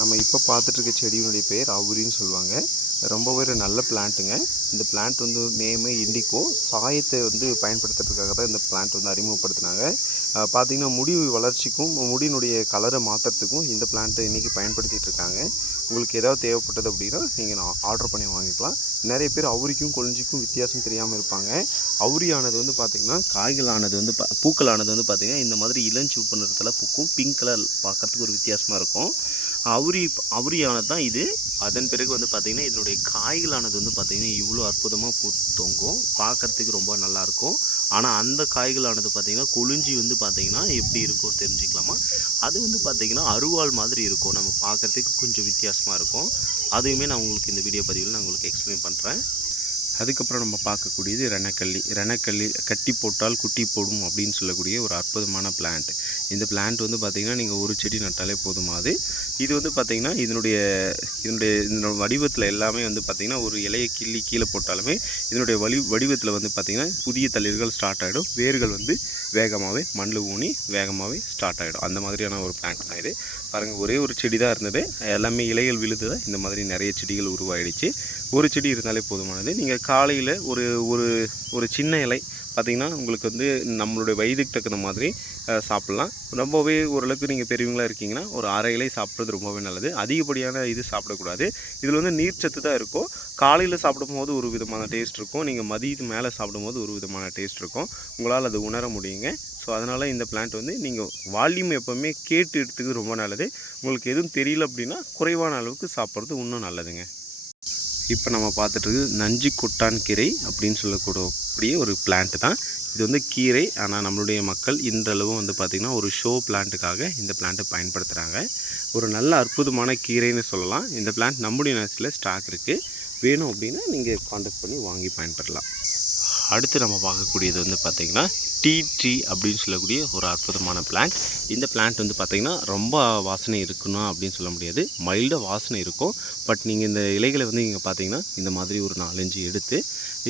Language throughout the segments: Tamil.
நம்ம இப்போ பார்த்துட்ருக்க செடியினுடைய பேர் அவுரின்னு சொல்லுவாங்க. ரொம்பவே ஒரு நல்ல பிளான்ட்டுங்க இந்த பிளான்ட் வந்து நேமு இண்டிகோ சாயத்தை வந்து பயன்படுத்துறதுக்காக தான் இந்த பிளான்ட் வந்து அறிமுகப்படுத்தினாங்க. பார்த்திங்கன்னா பார்த்தீங்கன்னா முடி வளர்ச்சிக்கும் முடியினுடைய கலரை மாற்றுறதுக்கும் இந்த பிளான்ட்டை இன்றைக்கி பயன்படுத்திகிட்டு இருக்காங்க உங்களுக்கு ஏதாவது தேவைப்பட்டது அப்படின்னா நீங்கள் நான் ஆர்டர் பண்ணி வாங்கிக்கலாம். நிறைய பேர் அவுரிக்கும் கொழிஞ்சிக்கும் வித்தியாசம் தெரியாமல் இருப்பாங்க. அவுரியானது வந்து பார்த்திங்கன்னா காய்களானது வந்து பா பூக்களானது வந்து பார்த்திங்கன்னா இந்த மாதிரி இளஞ்சிவப்பு நிறத்தில் பூக்கும். பிங்க் கலர் பார்க்கறதுக்கு ஒரு வித்தியாசமாக இருக்கும். அவுரி அவுரியானது தான் இது. அதன் பிறகு வந்து பார்த்திங்கன்னா இதனுடைய காய்களானது வந்து பார்த்திங்கன்னா இவ்வளோ அற்புதமாக பூ தொங்கும். பார்க்கறதுக்கு ரொம்ப நல்லாயிருக்கும். ஆனால் அந்த காய்களானது பார்த்திங்கன்னா கொழிஞ்சி வந்து பார்த்திங்கன்னா எப்படி இருக்கும் தெரிஞ்சுக்கலாமா? அது வந்து பார்த்திங்கன்னா அருவாள் மாதிரி இருக்கும். நம்ம பார்க்கறதுக்கு கொஞ்சம் வித்தியாசமாக இருக்கும். அதையுமே நான் உங்களுக்கு இந்த வீடியோ பதிவில் நான் உங்களுக்கு எக்ஸ்பிளைன் பண்ணுறேன் அதுக்கப்புறம் நம்ம பார்க்கக்கூடியது ரணக்கல்லி. ரணக்கல்லி கட்டி போட்டால் குட்டி போடும் அப்படின்னு சொல்லக்கூடிய ஒரு அற்புதமான பிளான்ட் இந்த பிளான்ட் வந்து பார்த்திங்கன்னா நீங்கள் ஒரு செடி நட்டாலே போதுமாது இது வந்து பார்த்திங்கன்னா இதனுடைய இதனுடைய இதனோட வடிவத்தில் எல்லாமே வந்து பார்த்திங்கன்னா ஒரு இலையை கிள்ளி கீழே போட்டாலுமே இதனுடைய வலி வடிவத்தில் வந்து பார்த்திங்கன்னா புதிய தளிர்கள் ஸ்டார்ட் ஆகிடும் வேர்கள் வந்து வேகமாகவே மண்ணில் ஊனி வேகமாகவே ஸ்டார்ட் ஆகிடும் அந்த மாதிரியான ஒரு பிளான்ட் தான் இது. பாருங்கள் ஒரே ஒரு செடி தான் இருந்தது. எல்லாமே இலைகள் விழுது தான் இந்த மாதிரி நிறைய செடிகள் உருவாயிடுச்சு. ஒரு செடி இருந்தாலே போதுமானது. நீங்கள் காலையில் ஒரு ஒரு ஒரு சின்ன இலை பார்த்திங்கன்னா உங்களுக்கு வந்து நம்மளுடைய வயதுக்கு தகுந்த மாதிரி சாப்பிட்லாம். ரொம்பவே ஓரளவுக்கு நீங்கள் பெரியவங்களா இருக்கீங்கன்னா ஒரு அரை இலை சாப்பிட்றது ரொம்பவே நல்லது. அதிகப்படியான இது சாப்பிடக்கூடாது. இதில் வந்து நீர்ச்சத்து தான் இருக்கும். காலையில் சாப்பிடும்போது ஒரு விதமான டேஸ்ட் இருக்கும். நீங்கள் மதியத்து மேலே சாப்பிடும்போது ஒரு விதமான டேஸ்ட் இருக்கும். உங்களால் அது உணர முடியுங்க. ஸோ அதனால் இந்த பிளான்ட் வந்து நீங்கள் வால்யூம் எப்போவுமே கேட்டு எடுத்துக்கிறது ரொம்ப நல்லது. உங்களுக்கு எதுவும் தெரியல அப்படின்னா குறைவான அளவுக்கு சாப்பிட்றது இன்னும் நல்லதுங்க. இப்போ நம்ம பார்த்துட்டு நஞ்சு கொட்டான் கீரை அப்படின்னு சொல்லக்கூடிய ஒரு பிளான்ட் தான். இது வந்து கீரை. ஆனால் நம்மளுடைய மக்கள் இன்றளவும் வந்து பார்த்திங்கன்னா ஒரு ஷோ பிளான்ட்டுக்காக இந்த பிளான்ட்டை பயன்படுத்துகிறாங்க ஒரு நல்ல அற்புதமான கீரைன்னு சொல்லலாம். இந்த பிளான்ட் நம்முடைய நேரத்தில் ஸ்டாக் இருக்குது வேணும் அப்படின்னா நீங்கள் காண்டாக்ட் பண்ணி வாங்கி பயன்படலாம் அடுத்து நம்ம பார்க்கக்கூடியது வந்து பார்த்திங்கன்னா டீ ட்ரீ அப்படின்னு சொல்லக்கூடிய ஒரு அற்புதமான பிளான்ட் இந்த பிளான்ட் வந்து பார்த்திங்கன்னா ரொம்ப வாசனை இருக்கணும் அப்படின்னு சொல்ல முடியாது. மைல்டாக வாசனை இருக்கும். பட் நீங்கள் இந்த இலைகளை வந்து நீங்கள் பார்த்தீங்கன்னா இந்த மாதிரி ஒரு நாலஞ்சு எடுத்து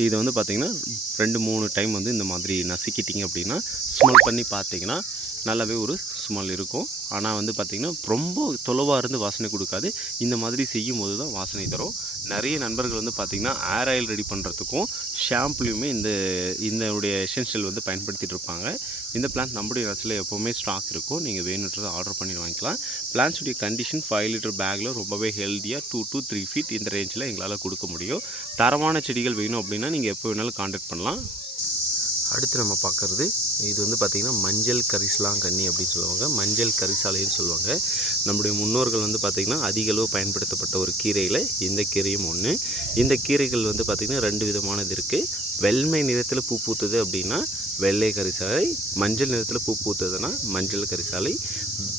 இதை வந்து பார்த்திங்கன்னா ரெண்டு மூணு டைம் வந்து இந்த மாதிரி நசுக்கிட்டிங்க அப்படின்னா ஸ்மெல் பண்ணி பார்த்தீங்கன்னா நல்லாவே ஒரு ஸ்மெல் இருக்கும். ஆனால் வந்து பார்த்திங்கன்னா ரொம்ப தொலைவாக இருந்து வாசனை கொடுக்காது. இந்த மாதிரி செய்யும் போது தான் வாசனை தரும். நிறைய நண்பர்கள் வந்து பார்த்திங்கன்னா ஏர் ஆயில் ரெடி பண்ணுறதுக்கும் ஷாம்புலையுமே இந்த இதனுடைய எசென்ஷியல் வந்து பயன்படுத்திட்டு இருப்பாங்க. இந்த பிளான்ட் நம்முடைய இடத்துல எப்போவுமே ஸ்டாக் இருக்கும். நீங்கள் வேணுன்றதை ஆர்டர் பண்ணி வாங்கிக்கலாம். பிளான்ஸுடைய கண்டிஷன் ஃபைவ் லிட்டர் பேக்கில் ரொம்பவே ஹெல்த்தியாக டூ டூ த்ரீ ஃபீட் இந்த ரேஞ்சில் எங்களால் கொடுக்க முடியும். தரமான செடிகள் வேணும் அப்படின்னா நீங்கள் எப்போ வேணாலும் காண்டாக்ட் பண்ணலாம். அடுத்து நம்ம பார்க்குறது இது வந்து பார்த்திங்கன்னா மஞ்சள் கரிசலாங்கண்ணி அப்படின்னு சொல்லுவாங்க. மஞ்சள் கரிசாலைன்னு சொல்லுவாங்க. நம்முடைய முன்னோர்கள் வந்து பார்த்திங்கன்னா அதிகளவு பயன்படுத்தப்பட்ட ஒரு கீரையில் இந்த கீரையும் ஒன்று இந்த கீரைகள் வந்து பார்த்திங்கன்னா ரெண்டு விதமானது இருக்குது வெண்மை நிறத்தில் பூ பூத்துது அப்படின்னா வெள்ளை கரிசாலை மஞ்சள் நிறத்தில் பூ பூத்ததுன்னா மஞ்சள் கரிசாலை.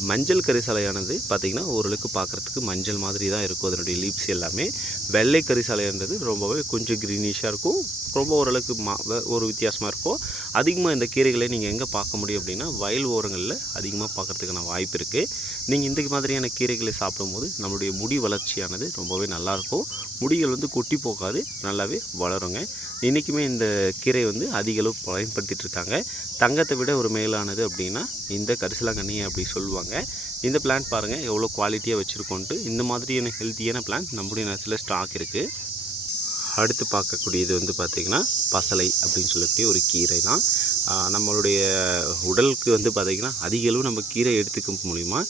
மஞ்சள் கரிசாலையானது பார்த்திங்கன்னா ஓரளவுக்கு பார்க்குறதுக்கு மஞ்சள் மாதிரி தான் இருக்கும் அதனுடைய லீப்ஸ் எல்லாமே. வெள்ளை கரிசாலைன்றது ரொம்பவே கொஞ்சம் க்ரீனிஷாக இருக்கும். ரொம்ப ஓரளவுக்கு மா வ- ஒரு வித்தியாசமாக இருக்கும். அதிகமாக இந்த கீரைகளை நீங்கள் எங்கே பார்க்க முடியும் அப்படின்னா வயல் ஓரங்களில் அதிகமாக பார்க்குறதுக்கான வாய்ப்பு இருக்குது நீங்கள் இந்த மாதிரியான கீரைகளை சாப்பிடும்போது நம்மளுடைய முடி வளர்ச்சியானது ரொம்பவே நல்லாயிருக்கும் முடிகள் வந்து கொட்டி போகாது நல்லாவே வளருங்க. இன்றைக்குமே இந்த கீரை வந்து அதிக அளவு இருக்காங்க. தங்கத்தை விட ஒரு மேலானது அப்படின்னா இந்த கரிசலாங்கண்ணி அப்படி சொல்லுவாங்க. இந்த பிளான்ட் பாருங்கள் எவ்வளோ குவாலிட்டியாக வச்சுருக்கோன்ட்டு. இந்த மாதிரியான ஹெல்த்தியான பிளான்ட் நம்முடைய நேரத்தில் ஸ்டாக் இருக்குது அடுத்து பார்க்கக்கூடியது வந்து பார்த்திங்கன்னா பசலை அப்படின்னு சொல்லக்கூடிய ஒரு கீரை தான். நம்மளுடைய உடலுக்கு வந்து பார்த்திங்கன்னா அதிக அளவு நம்ம கீரை எடுத்துக்க மூலிமா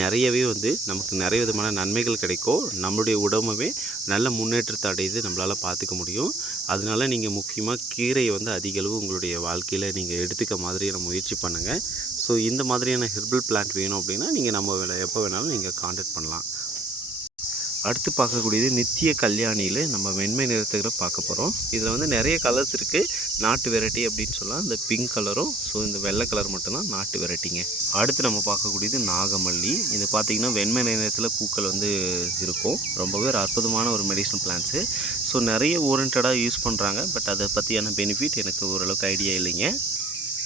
நிறையவே வந்து நமக்கு நிறைய விதமான நன்மைகள் கிடைக்கும். நம்மளுடைய உடம்புமே நல்ல முன்னேற்றத்தை அடையுது நம்மளால் பார்த்துக்க முடியும். அதனால நீங்கள் முக்கியமாக கீரையை வந்து அதிக அளவு உங்களுடைய வாழ்க்கையில் நீங்கள் எடுத்துக்க மாதிரியான முயற்சி பண்ணுங்கள் ஸோ இந்த மாதிரியான ஹெர்பல் பிளான்ட் வேணும் அப்படின்னா நீங்கள் நம்ம வேலை எப்போ வேணாலும் நீங்கள் காண்டாக்ட் பண்ணலாம். அடுத்து பார்க்கக்கூடியது நித்திய கல்யாணியில் நம்ம வெண்மை நிறத்துகளை பார்க்க போகிறோம் இதில் வந்து நிறைய கலர்ஸ் இருக்குது நாட்டு வெரைட்டி அப்படின்னு சொல்லலாம். இந்த பிங்க் கலரும் ஸோ இந்த வெள்ளை கலர் மட்டும்தான் நாட்டு வெரைட்டிங்க. அடுத்து நம்ம பார்க்கக்கூடியது நாகமல்லி. இது பார்த்திங்கன்னா வெண்மை நிறத்தில் பூக்கள் வந்து இருக்கும். ரொம்பவே ஒரு அற்புதமான ஒரு மெடிசனல் பிளான்ஸு ஸோ நிறைய ஓரியன்டாக யூஸ் பண்ணுறாங்க பட் அதை பற்றியான பெனிஃபிட் எனக்கு ஓரளவுக்கு ஐடியா இல்லைங்க.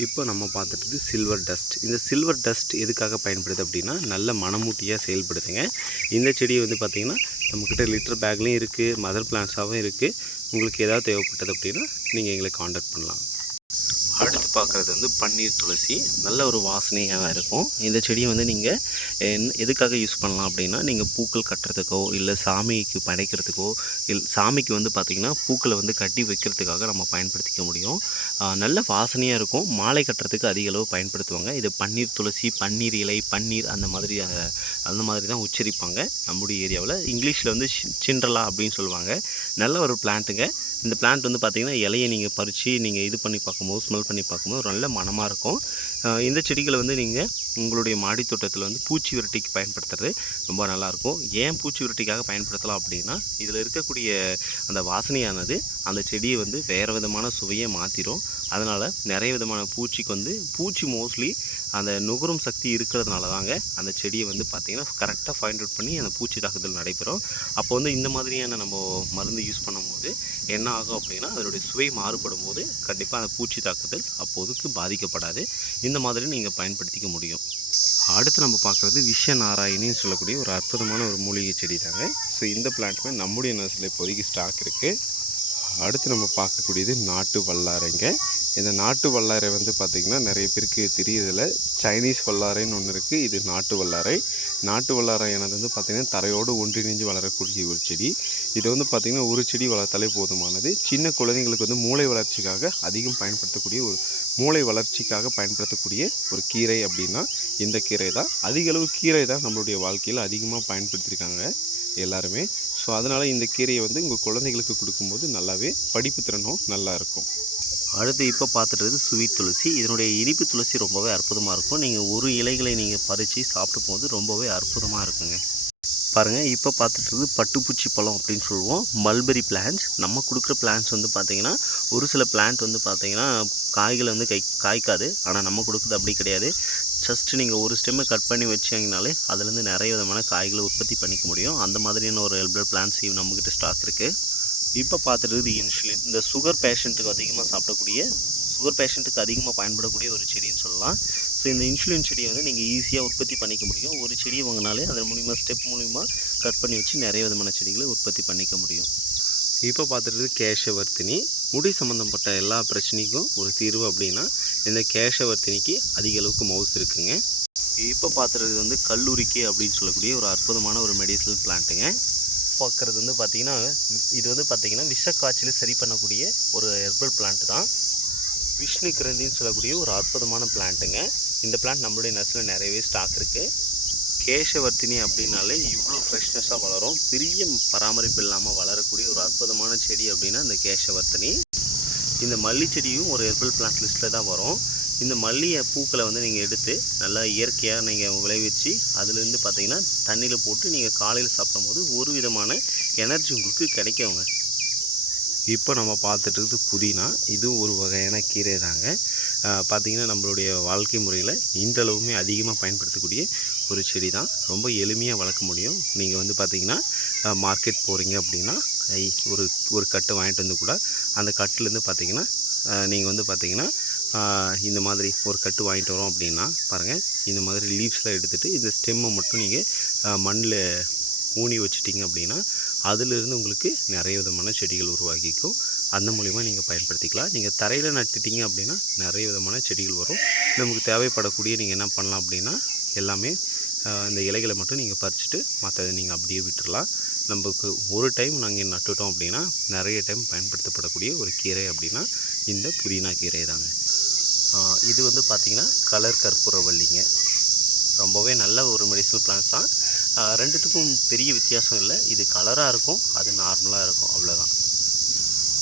இப்போ நம்ம பார்த்துட்டு சில்வர் டஸ்ட் இந்த சில்வர் டஸ்ட் எதுக்காக பயன்படுது அப்படின்னா நல்ல மணமூட்டியாக செயல்படுதுங்க. இந்த செடி வந்து பார்த்திங்கன்னா நம்மக்கிட்ட லிட்டர் பேக்லேயும் இருக்குது மதர் பிளான்ஸாகவும் இருக்குது உங்களுக்கு ஏதாவது தேவைப்பட்டது அப்படின்னா நீங்கள் எங்களை காண்டாக்ட் பண்ணலாம். அடுத்து பார்க்குறது வந்து பன்னீர் துளசி. நல்ல ஒரு வாசனையாக இருக்கும். இந்த செடியை வந்து நீங்கள் எதுக்காக யூஸ் பண்ணலாம் அப்படின்னா நீங்கள் பூக்கள் கட்டுறதுக்கோ இல்லை சாமிக்கு படைக்கிறதுக்கோ இல் சாமிக்கு வந்து பார்த்திங்கன்னா பூக்களை வந்து கட்டி வைக்கிறதுக்காக நம்ம பயன்படுத்திக்க முடியும். நல்ல வாசனையாக இருக்கும். மாலை கட்டுறதுக்கு அதிக அளவு பயன்படுத்துவாங்க. இது பன்னீர் துளசி பன்னீர் இலை பன்னீர் அந்த மாதிரி அந்த மாதிரி தான் உச்சரிப்பாங்க நம்முடைய ஏரியாவில். இங்கிலீஷில் வந்து சிண்ட்ரலா அப்படின்னு சொல்லுவாங்க. நல்ல ஒரு பிளான்ட்டுங்க இந்த பிளான்ட் வந்து பார்த்திங்கன்னா இலையை நீங்கள் பறித்து நீங்கள் இது பண்ணி பார்க்கும்போது ஸ்மெல் பண்ணி பார்க்கும்போது ஒரு நல்ல மணமாக இருக்கும். இந்த செடிகளை வந்து நீங்கள் உங்களுடைய மாடி தோட்டத்தில் வந்து பூச்சி விரட்டிக்கு பயன்படுத்துறது ரொம்ப நல்லாயிருக்கும் ஏன் பூச்சி விரட்டிக்காக பயன்படுத்தலாம் அப்படின்னா இதில் இருக்கக்கூடிய அந்த வாசனையானது அந்த செடியை வந்து வேறு விதமான சுவையை மாற்றிடும் அதனால் நிறைய விதமான பூச்சிக்கு வந்து பூச்சி மோஸ்ட்லி அந்த நுகரும் சக்தி இருக்கிறதுனால தாங்க அந்த செடியை வந்து பார்த்திங்கன்னா கரெக்டாக ஃபைண்ட் அவுட் பண்ணி அந்த பூச்சி தாக்குதல் நடைபெறும். அப்போ வந்து இந்த மாதிரியான நம்ம மருந்து யூஸ் பண்ணும்போது என்ன ஆகும் அப்படின்னா அதனுடைய சுவை மாறுபடும் போது கண்டிப்பாக அந்த பூச்சி தாக்குதல் அப்போதுக்கு பாதிக்கப்படாது. இந்த மாதிரி நீங்கள் பயன்படுத்திக்க முடியும். அடுத்து நம்ம பார்க்குறது விஷ நாராயணின்னு சொல்லக்கூடிய ஒரு அற்புதமான ஒரு மூலிகை செடி தாங்க ஸோ இந்த பிளான்ட்டுமே நம்முடைய நர்சரியில் இப்போதைக்கு ஸ்டாக் இருக்குது அடுத்து நம்ம பார்க்கக்கூடியது நாட்டு வல்லாரைங்க. இந்த நாட்டு வல்லாரை வந்து பார்த்திங்கன்னா நிறைய பேருக்கு தெரியறதில்ல சைனீஸ் வல்லாரைன்னு ஒன்று இருக்குது இது நாட்டு வல்லாரை. நாட்டு வல்லாரை எனது வந்து பார்த்திங்கன்னா தரையோடு ஒன்றிணைஞ்சு வளரக்கூடிய ஒரு செடி. இது வந்து பார்த்திங்கன்னா ஒரு செடி வளர்த்தாலே போதுமானது. சின்ன குழந்தைங்களுக்கு வந்து மூளை வளர்ச்சிக்காக அதிகம் பயன்படுத்தக்கூடிய ஒரு மூளை வளர்ச்சிக்காக பயன்படுத்தக்கூடிய ஒரு கீரை அப்படின்னா இந்த கீரை தான். அதிக அளவு கீரை தான் நம்மளுடைய வாழ்க்கையில் அதிகமாக பயன்படுத்தியிருக்காங்க எல்லாருமே. ஸோ அதனால் இந்த கீரையை வந்து உங்கள் குழந்தைகளுக்கு கொடுக்கும்போது நல்லாவே படிப்பு திறனும் நல்லா இருக்கும். அடுத்து இப்போ பார்த்துட்டு ஸ்வீட் துளசி. இதனுடைய இனிப்பு துளசி ரொம்பவே அற்புதமாக இருக்கும். நீங்கள் ஒரு இலைகளை நீங்கள் பறித்து சாப்பிட்டு போகும்போது ரொம்பவே அற்புதமாக இருக்குங்க. பாருங்கள் இப்போ பார்த்துட்டு பட்டுப்பூச்சி பழம் அப்படின்னு சொல்லுவோம். மல்பெரி பிளான்ஸ் நம்ம கொடுக்குற பிளான்ஸ் வந்து பார்த்திங்கன்னா ஒரு சில பிளான்ட் வந்து பார்த்திங்கன்னா காய்களை வந்து கை காய்க்காது. ஆனால் நம்ம கொடுக்குறது அப்படி கிடையாது. ஜஸ்ட் நீங்கள் ஒரு ஸ்டெம்மை கட் பண்ணி வச்சிங்கனாலே அதுலேருந்து நிறைய விதமான காய்களை உற்பத்தி பண்ணிக்க முடியும். அந்த மாதிரியான ஒரு ஹெல்பிள் பிளான்ஸ் நம்மக்கிட்ட ஸ்டாக் இருக்குது இப்போ பார்த்துட்டு இன்சுலின் இந்த சுகர் பேஷண்ட்டுக்கு அதிகமாக சாப்பிடக்கூடிய சுகர் பேஷண்ட்டுக்கு அதிகமாக பயன்படக்கூடிய ஒரு செடின்னு சொல்லலாம். ஸோ இந்த இன்சுலின் செடியை வந்து நீங்கள் ஈஸியாக உற்பத்தி பண்ணிக்க முடியும். ஒரு செடியை வாங்கினாலே அதன் மூலிமா ஸ்டெப் மூலிமா கட் பண்ணி வச்சு நிறைய விதமான செடிகளை உற்பத்தி பண்ணிக்க முடியும். இப்போ பார்த்துட்டு கேஷவர்த்தினி முடி சம்மந்தப்பட்ட எல்லா பிரச்சனைக்கும் ஒரு தீர்வு அப்படின்னா இந்த கேஷவர்த்தினிக்கு அதிக அளவுக்கு மவுஸ் இருக்குங்க. இப்போ பார்த்துறது வந்து கல்லூரிக்கு அப்படின்னு சொல்லக்கூடிய ஒரு அற்புதமான ஒரு மெடிசனல் பிளான்ட்டுங்க பார்க்குறது வந்து பார்த்திங்கன்னா இது வந்து பார்த்திங்கன்னா விஷக்காய்ச்சலை சரி பண்ணக்கூடிய ஒரு ஹெர்பல் பிளான்ட் தான். விஷ்ணு கிரந்தின்னு சொல்லக்கூடிய ஒரு அற்புதமான பிளான்ட்டுங்க இந்த பிளான்ட் நம்மளுடைய நர்ஸில் நிறையவே ஸ்டாக் இருக்குது கேசவர்த்தினி அப்படின்னாலே இவ்வளோ ஃப்ரெஷ்னஸாக வளரும். பெரிய பராமரிப்பு இல்லாமல் வளரக்கூடிய ஒரு அற்புதமான செடி அப்படின்னா இந்த கேசவர்த்தினி. இந்த மல்லி செடியும் ஒரு ஹெர்பல் பிளான்ட் லிஸ்ட்டில் தான் வரும். இந்த மல்லிகை பூக்களை வந்து நீங்கள் எடுத்து நல்லா இயற்கையாக நீங்கள் விளைவிச்சு அதுலேருந்து பார்த்தீங்கன்னா தண்ணியில் போட்டு நீங்கள் காலையில் சாப்பிடும்போது ஒரு விதமான எனர்ஜி உங்களுக்கு கிடைக்குங்க. இப்போ நம்ம பார்த்துட்டு இருக்குது புதினா. இதுவும் ஒரு வகையான கீரை தாங்க. பார்த்திங்கன்னா நம்மளுடைய வாழ்க்கை முறையில் இன்றளவுமே அதிகமாக பயன்படுத்தக்கூடிய ஒரு செடி தான். ரொம்ப எளிமையாக வளர்க்க முடியும். நீங்கள் வந்து பார்த்திங்கன்னா மார்க்கெட் போகிறீங்க அப்படின்னா ஒரு ஒரு கட்டு வாங்கிட்டு வந்து கூட அந்த கட்டுலேருந்து பார்த்தீங்கன்னா நீங்கள் வந்து பார்த்தீங்கன்னா இந்த மாதிரி ஒரு கட்டு வாங்கிட்டு வரோம் அப்படின்னா பாருங்கள் இந்த மாதிரி லீவ்ஸ்லாம் எடுத்துகிட்டு இந்த ஸ்டெம்மை மட்டும் நீங்கள் மண்ணில் ஊனி வச்சிட்டிங்க அப்படின்னா அதிலிருந்து உங்களுக்கு நிறைய விதமான செடிகள் உருவாகிக்கும். அந்த மூலிமா நீங்கள் பயன்படுத்திக்கலாம். நீங்கள் தரையில் நட்டுட்டிங்க அப்படின்னா நிறைய விதமான செடிகள் வரும். நமக்கு தேவைப்படக்கூடிய நீங்கள் என்ன பண்ணலாம் அப்படின்னா எல்லாமே இந்த இலைகளை மட்டும் நீங்கள் பறிச்சுட்டு மற்றதை நீங்கள் அப்படியே விட்டுடலாம் நமக்கு ஒரு டைம் நாங்கள் நட்டுட்டோம் அப்படின்னா நிறைய டைம் பயன்படுத்தப்படக்கூடிய ஒரு கீரை அப்படின்னா இந்த புதினா கீரை தாங்க இது வந்து பார்த்திங்கன்னா கலர் கற்பூரவல்லிங்க ரொம்பவே நல்ல ஒரு மெடிசனல் பிளான்ஸ் தான். ரெண்டுத்துக்கும் பெரிய வித்தியாசம் இல்லை. இது கலராக இருக்கும் அது நார்மலாக இருக்கும் அவ்வளோதான்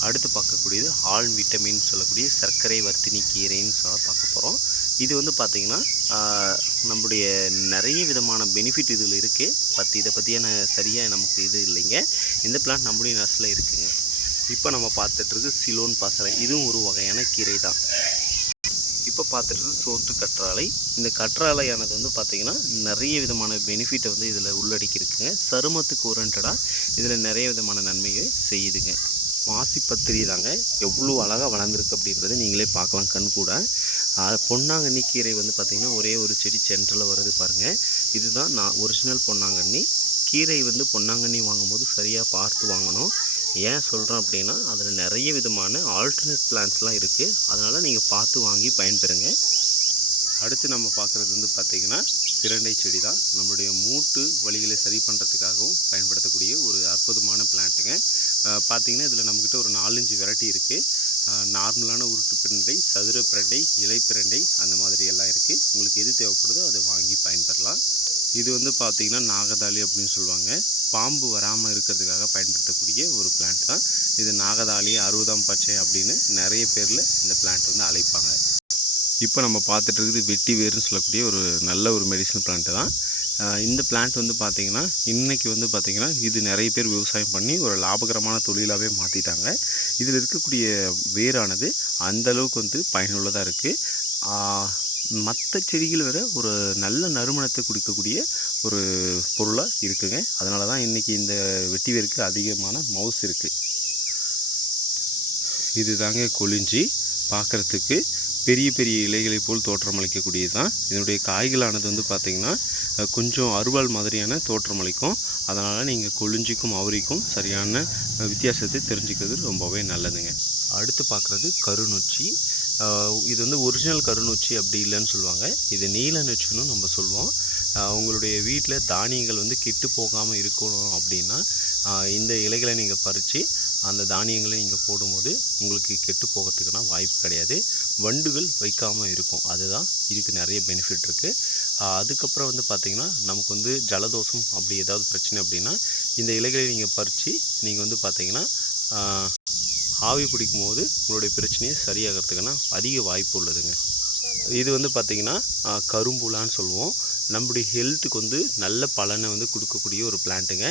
அடுத்து பார்க்கக்கூடியது ஆல் விட்டமின் சொல்லக்கூடிய சர்க்கரை வர்த்தினி கீரைன்னு சொல்ல பார்க்க போகிறோம் இது வந்து பார்த்திங்கன்னா நம்முடைய நிறைய விதமான பெனிஃபிட் இதில் இருக்குது பட் இதை பற்றியான சரியாக நமக்கு இது இல்லைங்க. இந்த பிளான்ட் நம்முடைய நர்ஸில் இருக்குங்க. இப்போ நம்ம பார்த்துட்ருக்கு சிலோன் பாசறை இதுவும் ஒரு வகையான கீரை தான். இப்போ பார்த்துட்டு சோற்று சோத்து கற்றாழை. இந்த கற்றாழையானது வந்து பார்த்திங்கன்னா நிறைய விதமான பெனிஃபிட்டை வந்து இதில் உள்ளடக்கியிருக்குங்க. சருமத்துக்கு ஓரண்டடாக இதில் நிறைய விதமான நன்மையை செய்யுதுங்க. மாசி பத்திரி தாங்க எவ்வளோ அழகாக வளர்ந்துருக்கு அப்படின்றத நீங்களே பார்க்கலாம் கண் கூட. பொன்னாங்கண்ணி கீரை வந்து பார்த்திங்கன்னா ஒரே ஒரு செடி சென்டரில் வருது பாருங்கள் இதுதான் நான் ஒரிஜினல் பொன்னாங்கண்ணி. கீரை வந்து பொன்னாங்கண்ணி வாங்கும்போது சரியாக பார்த்து வாங்கணும். ஏன் சொல்கிறோம் அப்படின்னா அதில் நிறைய விதமான ஆல்டர்னேட் பிளான்ஸ்லாம் இருக்குது அதனால் நீங்கள் பார்த்து வாங்கி பயன்பெறுங்க. அடுத்து நம்ம பார்க்குறது வந்து பார்த்திங்கன்னா பிரண்டை செடி தான் நம்மளுடைய மூட்டு வலிகளை சரி பண்ணுறதுக்காகவும் பயன்படுத்தக்கூடிய ஒரு அற்புதமான பிளான்ட்டுங்க பார்த்திங்கன்னா இதில் நம்மக்கிட்ட ஒரு நாலஞ்சு வெரைட்டி இருக்குது நார்மலான உருட்டு பிரண்டை சதுர பிரண்டை இலை பிரண்டை அந்த மாதிரி எல்லாம் இருக்குது உங்களுக்கு எது தேவைப்படுதோ அதை வாங்கி பயன்பெறலாம். இது வந்து பார்த்திங்கன்னா நாகதாளி அப்படின்னு சொல்லுவாங்க. பாம்பு வராமல் இருக்கிறதுக்காக பயன்படுத்தக்கூடிய ஒரு பிளான்ட் தான். இது நாகதாளி அறுபதாம் பச்சை அப்படின்னு நிறைய பேரில் இந்த பிளான்ட் வந்து அழைப்பாங்க. இப்போ நம்ம பார்த்துட்டு இருக்குது வெட்டி வேர்னு சொல்லக்கூடிய ஒரு நல்ல ஒரு மெடிசன் பிளான்ட்டு தான். இந்த பிளான்ட் வந்து பார்த்திங்கன்னா இன்றைக்கி வந்து பார்த்திங்கன்னா இது நிறைய பேர் விவசாயம் பண்ணி ஒரு லாபகரமான தொழிலாகவே மாற்றிட்டாங்க இதில் இருக்கக்கூடிய வேரானது அந்த அளவுக்கு வந்து பயனுள்ளதாக இருக்குது மற்ற செடிகள் விட ஒரு நல்ல நறுமணத்தை கொடுக்கக்கூடிய ஒரு பொருளாக இருக்குங்க. அதனால தான் இன்றைக்கி இந்த வெட்டி வேருக்கு அதிகமான மவுஸ் இருக்குது இது தாங்க கொழிஞ்சி. பார்க்குறதுக்கு பெரிய பெரிய இலைகளை போல் தோற்றமளிக்கக்கூடியது தான் இதனுடைய காய்களானது வந்து பார்த்திங்கன்னா கொஞ்சம் அருவாள் மாதிரியான தோற்றமளிக்கும் அதனால் நீங்கள் கொழிஞ்சிக்கும் அவரிக்கும் சரியான வித்தியாசத்தை தெரிஞ்சுக்கிறது ரொம்பவே நல்லதுங்க. அடுத்து பார்க்குறது கருநொச்சி. இது வந்து ஒரிஜினல் கருநொச்சி அப்படி இல்லைன்னு சொல்லுவாங்க. இது நீல நொச்சின்னு நம்ம சொல்லுவோம். உங்களுடைய வீட்டில் தானியங்கள் வந்து கெட்டு போகாமல் இருக்கணும் அப்படின்னா இந்த இலைகளை நீங்கள் பறித்து அந்த தானியங்களை நீங்கள் போடும்போது உங்களுக்கு கெட்டு போகிறதுக்குனா வாய்ப்பு கிடையாது. வண்டுகள் வைக்காமல் இருக்கும். அதுதான் இதுக்கு நிறைய பெனிஃபிட் இருக்குது அதுக்கப்புறம் வந்து பார்த்திங்கன்னா நமக்கு வந்து ஜலதோஷம் அப்படி ஏதாவது பிரச்சனை அப்படின்னா இந்த இலைகளை நீங்கள் பறித்து நீங்கள் வந்து பார்த்திங்கன்னா ஆவி பிடிக்கும் போது உங்களுடைய பிரச்சனையை சரியாகிறதுக்கான அதிக வாய்ப்பு உள்ளதுங்க. இது வந்து பார்த்திங்கன்னா கரும்புலான்னு சொல்லுவோம். நம்முடைய ஹெல்த்துக்கு வந்து நல்ல பலனை வந்து கொடுக்கக்கூடிய ஒரு பிளான்ட்டுங்க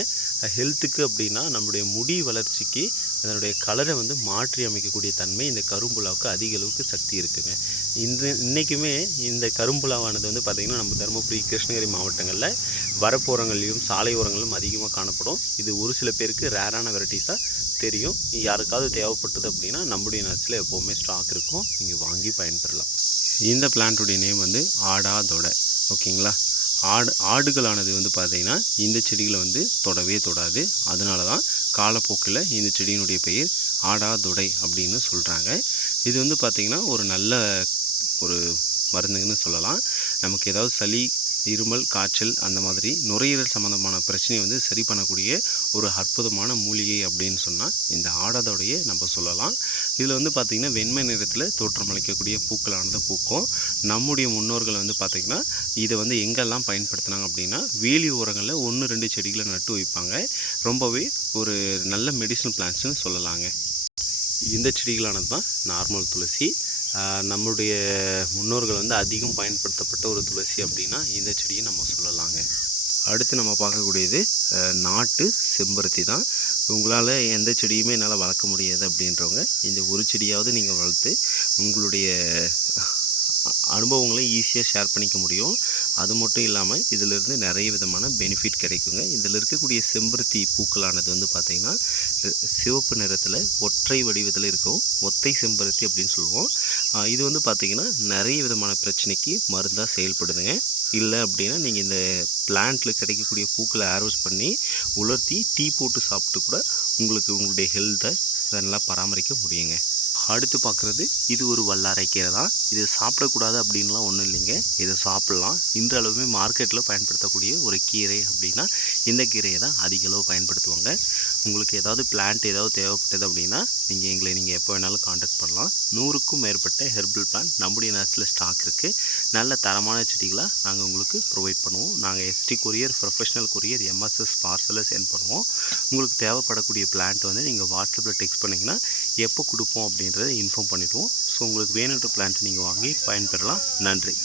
ஹெல்த்துக்கு அப்படின்னா நம்முடைய முடி வளர்ச்சிக்கு அதனுடைய கலரை வந்து மாற்றி அமைக்கக்கூடிய தன்மை இந்த கரும்புலாவுக்கு அதிக அளவுக்கு சக்தி இருக்குங்க. இந்த இன்றைக்குமே இந்த கரும்புலாவானது வந்து பார்த்திங்கன்னா நம்ம தருமபுரி கிருஷ்ணகிரி மாவட்டங்களில் வரப்போரங்கள்லையும் சாலை ஓரங்களிலும் அதிகமாக காணப்படும். இது ஒரு சில பேருக்கு ரேரான வெரைட்டிஸாக தெரியும். யாருக்காவது தேவைப்பட்டது அப்படின்னா நம்முடைய நர்ஸில் எப்போவுமே ஸ்டாக் இருக்கும். நீங்கள் வாங்கி பயன்பெறலாம். இந்த பிளான்ட்டுடைய நேம் வந்து ஆடாதொடை ஓகேங்களா? ஆடு ஆடுகளானது வந்து பார்த்திங்கன்னா இந்த செடிகளை வந்து தொடவே தொடாது. அதனால தான் காலப்போக்கில் இந்த செடியினுடைய பெயர் ஆடாதொடை அப்படின்னு சொல்கிறாங்க இது வந்து பார்த்திங்கன்னா ஒரு நல்ல ஒரு மருந்துன்னு சொல்லலாம். நமக்கு ஏதாவது சளி இருமல் காய்ச்சல் அந்த மாதிரி நுரையீரல் சம்மந்தமான பிரச்சனையை வந்து சரி பண்ணக்கூடிய ஒரு அற்புதமான மூலிகை அப்படின்னு சொன்னால் இந்த ஆடாதோடைய நம்ம சொல்லலாம். இதில் வந்து பார்த்திங்கன்னா வெண்மை நிறத்தில் தோற்றமளிக்கக்கூடிய பூக்களானது பூக்கும். நம்முடைய முன்னோர்கள் வந்து பார்த்திங்கன்னா இதை வந்து எங்கெல்லாம் பயன்படுத்தினாங்க அப்படின்னா வேலி ஓரங்களில் ஒன்று ரெண்டு செடிகளை நட்டு வைப்பாங்க. ரொம்பவே ஒரு நல்ல மெடிசனல் பிளான்ட்ஸ்னு சொல்லலாங்க. இந்த செடிகளானது தான் நார்மல் துளசி நம்மளுடைய முன்னோர்கள் வந்து அதிகம் பயன்படுத்தப்பட்ட ஒரு துளசி அப்படின்னா இந்த செடியை நம்ம சொல்லலாங்க. அடுத்து நம்ம பார்க்கக்கூடியது நாட்டு செம்பருத்தி தான். உங்களால் எந்த செடியுமே என்னால் வளர்க்க முடியாது அப்படின்றவங்க இந்த ஒரு செடியாவது நீங்கள் வளர்த்து உங்களுடைய அனுபவங்களை ஈஸியாக ஷேர் பண்ணிக்க முடியும். அது மட்டும் இல்லாமல் இதிலிருந்து நிறைய விதமான பெனிஃபிட் கிடைக்குங்க. இதில் இருக்கக்கூடிய செம்பருத்தி பூக்களானது வந்து பார்த்திங்கன்னா சிவப்பு நிறத்தில் ஒற்றை வடிவத்தில் இருக்கும். ஒத்தை செம்பருத்தி அப்படின்னு சொல்லுவோம். இது வந்து பார்த்திங்கன்னா நிறைய விதமான பிரச்சனைக்கு மருந்தாக செயல்படுதுங்க. இல்லை அப்படின்னா நீங்கள் இந்த பிளான்ட்டில் கிடைக்கக்கூடிய பூக்களை ஆரோஸ் பண்ணி உலர்த்தி டீ போட்டு சாப்பிட்டு கூட உங்களுக்கு உங்களுடைய ஹெல்த்தை நல்லா பராமரிக்க முடியுங்க. அடுத்து பார்க்குறது இது ஒரு வல்லாரை கீரை தான் இது சாப்பிடக்கூடாது அப்படின்லாம் ஒன்றும் இல்லைங்க. இதை சாப்பிட்லாம். இன்றளவுமே மார்க்கெட்டில் பயன்படுத்தக்கூடிய ஒரு கீரை அப்படின்னா இந்த கீரையை தான் அதிக அளவு பயன்படுத்துவாங்க. உங்களுக்கு ஏதாவது பிளான்ட் ஏதாவது தேவைப்பட்டது அப்படின்னா நீங்கள் எங்களை நீங்கள் எப்போ வேணாலும் காண்டாக்ட் பண்ணலாம். நூறுக்கும் மேற்பட்ட ஹெர்பல் பிளான்ட் நம்முடைய நேரத்தில் ஸ்டாக் இருக்குது நல்ல தரமான செடிகளாக நாங்கள் உங்களுக்கு ப்ரொவைட் பண்ணுவோம். நாங்கள் ST courier professional courier MSS பார்சலை சென்ட் பண்ணுவோம். உங்களுக்கு தேவைப்படக்கூடிய பிளான்ட் வந்து நீங்கள் வாட்ஸ்அப்பில் டெக்ஸ்ட் பண்ணிங்கன்னா எப்போ கொடுப்போம் அப்படின்னு அப்படின்றத இன்ஃபார்ம் பண்ணிவிடுவோம் ஸோ உங்களுக்கு வேணுன்ற பிளான்ட் நீங்கள் வாங்கி பயன்பெறலாம். நன்றி.